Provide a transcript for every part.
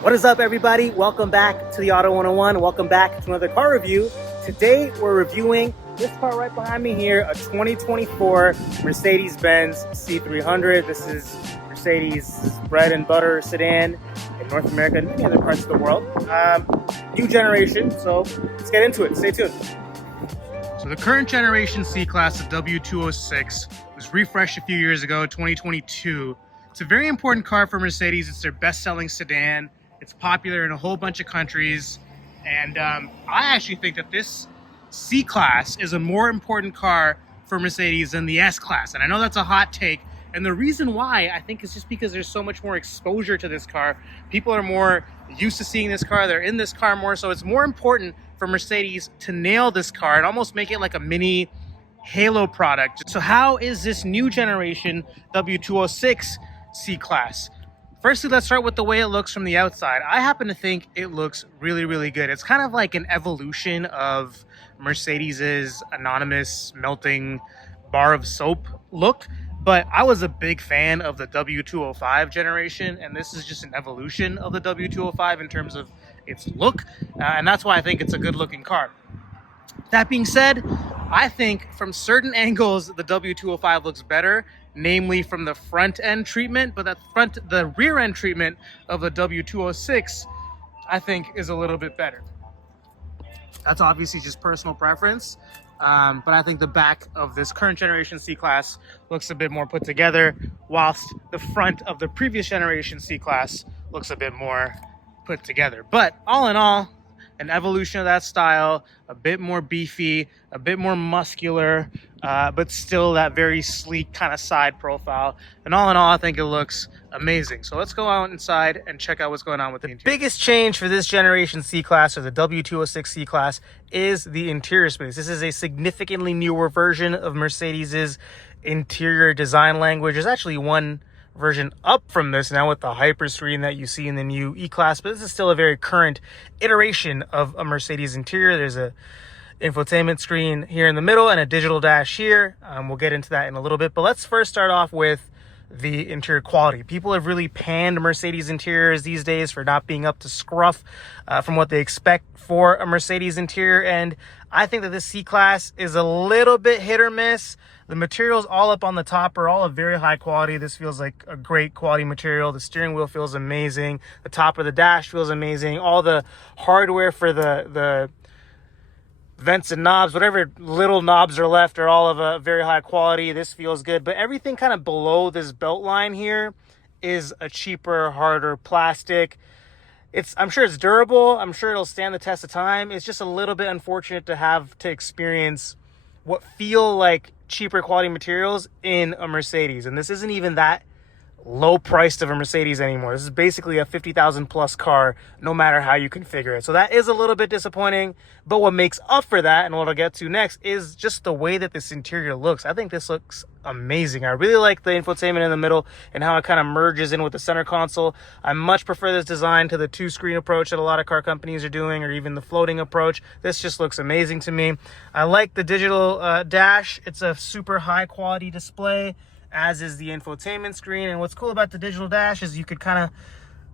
What is up, everybody? Welcome back to the Auto 101. Welcome back to another car review. Today we're reviewing this car right behind me here, a 2024 Mercedes-Benz C300. This is Mercedes' bread and butter sedan in North America and many other parts of the world. New generation, so let's get into it. Stay tuned. So the current generation C-Class of W206 was refreshed a few years ago, 2022. It's a very important car for Mercedes. It's their best-selling sedan. It's popular in a whole bunch of countries. And I actually think that this C-Class is a more important car for Mercedes than the S-Class. And I know that's a hot take. And the reason why, I think, is just because there's so much more exposure to this car. People are more used to seeing this car. They're in this car more. So it's more important for Mercedes to nail this car and almost make it like a mini halo product. So how is this new generation W206 C-Class? Firstly, let's start with the way it looks from the outside. I happen to think it looks really, really good. It's kind of like an evolution of Mercedes's anonymous melting bar of soap look. But I was a big fan of the W205 generation, and this is just an evolution of the W205 in terms of its look, and that's why I think it's a good looking car. That being said, I think from certain angles the W205 looks better, namely from the front end treatment, but the rear end treatment of the W206 I think is a little bit better. That's obviously just personal preference, but I think the back of this current generation C-Class looks a bit more put together, whilst the front of the previous generation C-Class looks a bit more put together. But all in all, an evolution of that style, a bit more beefy, a bit more muscular, but still that very sleek kind of side profile. And all in all, I think it looks amazing. So let's go out inside and check out what's going on with the interior. Biggest change for this generation C-Class, or the W206 C-Class, is the interior space. This is a significantly newer version of Mercedes's interior design language. There's actually one version up from this now with the hyper screen that you see in the new E-Class, but this is still a very current iteration of a Mercedes interior. There's a infotainment screen here in the middle and a digital dash here. We'll get into that in a little bit, but let's first start off with the interior quality. People have really panned Mercedes interiors these days for not being up to scruff from what they expect for a Mercedes interior, and I think that this C-Class is a little bit hit or miss. The materials all up on the top are all of very high quality. This feels like a great quality material. The steering wheel feels amazing. The top of the dash feels amazing. All the hardware for the vents and knobs, whatever little knobs are left, are all of a very high quality. This feels good. But everything kind of below this belt line here is a cheaper, harder plastic. I'm sure it's durable. I'm sure it'll stand the test of time. It's just a little bit unfortunate to have to experience what feel like cheaper quality materials in a Mercedes. And this isn't even that low priced of a Mercedes anymore. This is basically a 50,000 plus car, no matter how you configure it. So that is a little bit disappointing, but what makes up for that, and what I'll get to next, is just the way that this interior looks. I think this looks amazing. I really like the infotainment in the middle and how it kind of merges in with the center console. I much prefer this design to the two-screen approach that a lot of car companies are doing, or even the floating approach. This just looks amazing to me. I like the digital dash. It's a super high quality display, as is the infotainment screen. And what's cool about the digital dash is you could kind of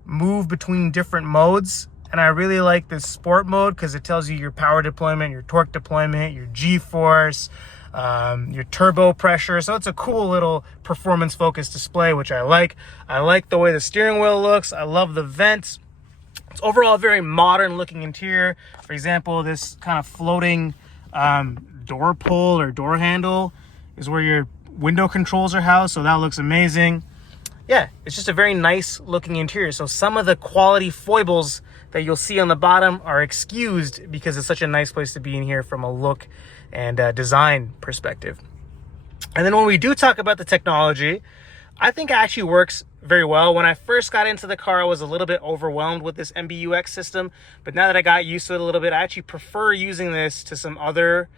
move between different modes. And I really like this sport mode because it tells you your power deployment, your torque deployment, your G-force, your turbo pressure. So it's a cool little performance focused display, which I like. I like the way the steering wheel looks. I love the vents. It's overall a very modern looking interior. For example, this kind of floating door pull or door handle is where your window controls are housed, so that looks amazing. Yeah, it's just a very nice looking interior. So some of the quality foibles that you'll see on the bottom are excused because it's such a nice place to be in here from a look and design perspective. And then when we do talk about the technology, I think it actually works very well. When I first got into the car, I was a little bit overwhelmed with this MBUX system, but now that I got used to it a little bit, I actually prefer using this to some other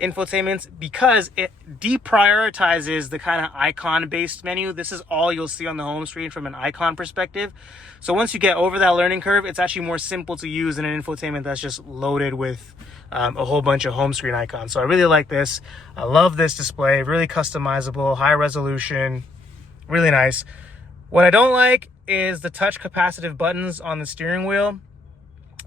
infotainments because it deprioritizes the kind of icon based menu. This is all you'll see on the home screen from an icon perspective. So once you get over that learning curve, it's actually more simple to use than an infotainment that's just loaded with a whole bunch of home screen icons. So I really like this. I love this display, really customizable, high resolution, really nice. What I don't like is the touch capacitive buttons on the steering wheel.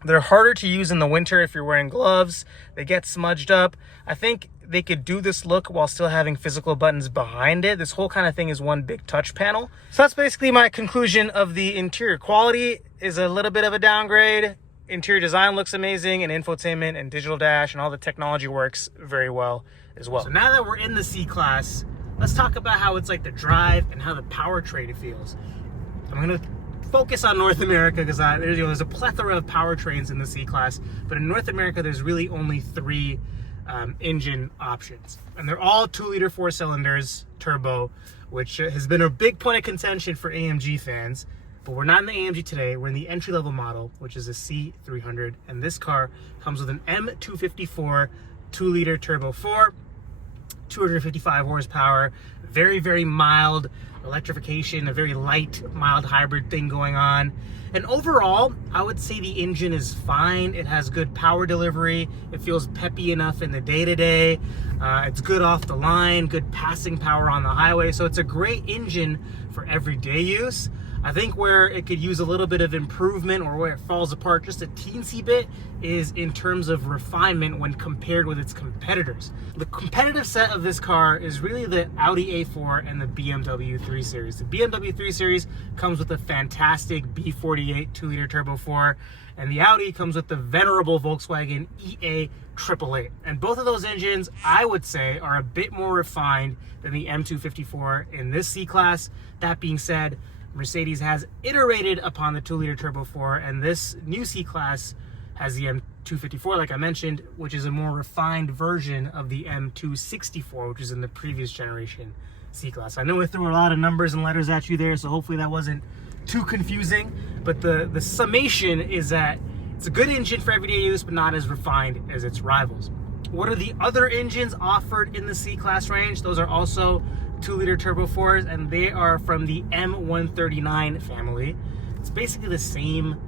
They're harder to use in the winter if you're wearing gloves. They get smudged up. I think they could do this look while still having physical buttons behind it. This whole kind of thing is one big touch panel. So that's basically my conclusion of the interior. Quality is a little bit of a downgrade. Interior design looks amazing, and infotainment and digital dash and all the technology works very well as well. So now that we're in the C-Class, let's talk about how it's like to drive and how the powertrain feels. I'm gonna focus on North America because there's a plethora of powertrains in the C-Class, but in North America there's really only 3 engine options, and they're all 2-liter 4-cylinders turbo, which has been a big point of contention for AMG fans. But we're not in the AMG today. We're in the entry-level model, which is a C300, and this car comes with an M254 2-liter turbo 4, 255 horsepower, very, very mild electrification, a very light, mild hybrid thing going on. And overall, I would say the engine is fine. It has good power delivery. It feels peppy enough in the day-to-day. It's good off the line, good passing power on the highway. So it's a great engine for everyday use. I think where it could use a little bit of improvement, or where it falls apart just a teensy bit, is in terms of refinement when compared with its competitors. The competitive set of this car is really the Audi A4 and the BMW 3 Series. The BMW 3 Series comes with a fantastic B48 2-liter turbo 4, and the Audi comes with the venerable Volkswagen EA 888. And both of those engines, I would say, are a bit more refined than the M254 in this C-Class. That being said, Mercedes has iterated upon the 2-liter turbo 4, and this new C-Class has the M254, like I mentioned, which is a more refined version of the M264, which is in the previous generation C-Class. I know I threw a lot of numbers and letters at you there, so hopefully that wasn't too confusing, but the summation is that it's a good engine for everyday use, but not as refined as its rivals. What are the other engines offered in the C-Class range? Those are also 2-liter turbo 4s, and they are from the M139 family. It's basically the same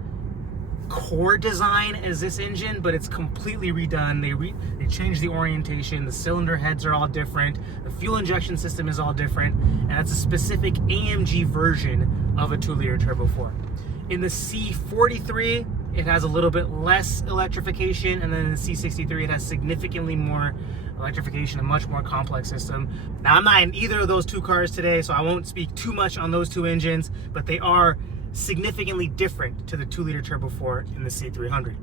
core design as this engine, but it's completely redone. They changed the orientation. The cylinder heads are all different. The fuel injection system is all different, and it's a specific AMG version of a 2-liter turbo 4. In the C43, it has a little bit less electrification, and then in the C63, it has significantly more electrification, a much more complex system. Now, I'm not in either of those two cars today, so I won't speak too much on those two engines, but they are significantly different to the 2-liter turbo 4 in the C300.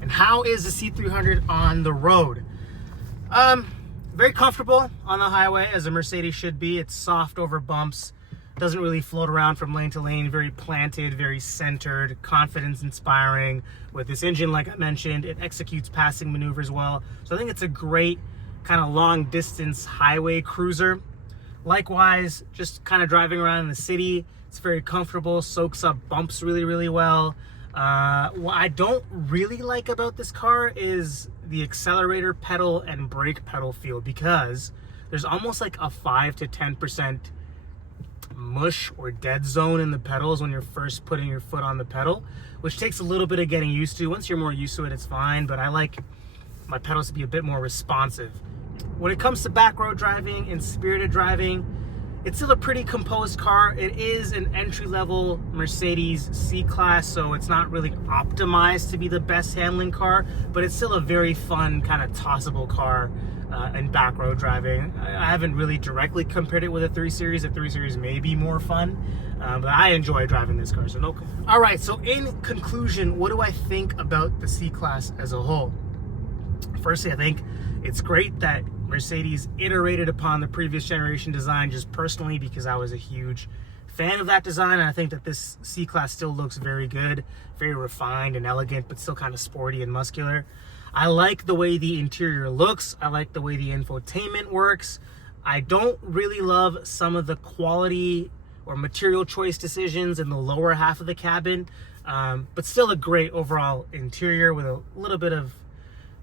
And how is the C300 on the road? Very comfortable on the highway, as a Mercedes should be. It's soft over bumps, doesn't really float around from lane to lane, very planted, very centered, confidence inspiring. With this engine, like I mentioned, it executes passing maneuvers well. So I think it's a great kind of long distance highway cruiser. Likewise, just kind of driving around in the city, it's very comfortable, soaks up bumps really, really well. What I don't really like about this car is the accelerator pedal and brake pedal feel, because there's almost like a 5 to 10% mush or dead zone in the pedals when you're first putting your foot on the pedal, which takes a little bit of getting used to. Once you're more used to it, it's fine, but I like my pedals to be a bit more responsive. When it comes to back road driving and spirited driving, it's still a pretty composed car. It is an entry-level Mercedes C-Class, so it's not really optimized to be the best handling car, but it's still a very fun, kind of tossable car in back road driving. I haven't really directly compared it with a 3 Series. A 3 Series may be more fun, but I enjoy driving this car, so no complaint. All right, so in conclusion, what do I think about the C-Class as a whole? Firstly, I think it's great that Mercedes iterated upon the previous generation design, just personally because I was a huge fan of that design, and I think that this C-Class still looks very good, very refined and elegant, but still kind of sporty and muscular. I like the way the interior looks. I like the way the infotainment works. I don't really love some of the quality or material choice decisions in the lower half of the cabin, but still a great overall interior with a little bit of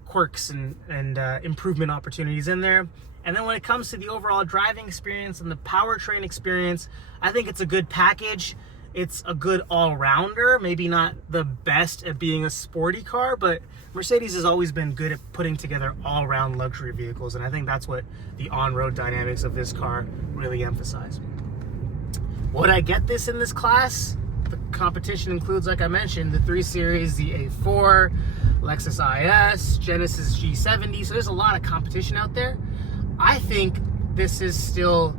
quirks and improvement opportunities in there. And then when it comes to the overall driving experience and the powertrain experience, I think it's a good package. It's a good all-rounder, maybe not the best at being a sporty car, but Mercedes has always been good at putting together all-around luxury vehicles, and I think that's what the on-road dynamics of this car really emphasize. Would I get this in this class? The competition includes, like I mentioned, the 3 Series, the A4, Lexus IS, Genesis G70. So there's a lot of competition out there. I think this is still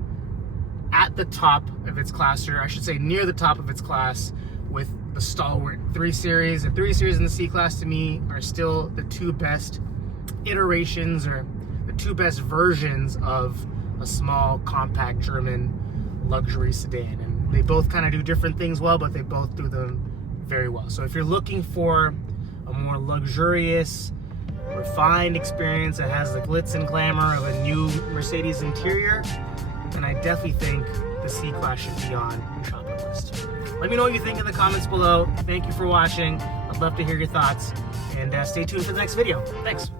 at the top of its class, or I should say near the top of its class, with the stalwart 3 Series. The 3 Series and the C-Class to me are still the 2 best iterations, or the 2 best versions of a small, compact German luxury sedan. And they both kind of do different things well, but they both do them very well. So if you're looking for a more luxurious, refined experience that has the glitz and glamour of a new Mercedes interior, then I definitely think the C-Class should be on your shopping list. Let me know what you think in the comments below. Thank you for watching. I'd love to hear your thoughts, and stay tuned for the next video. Thanks.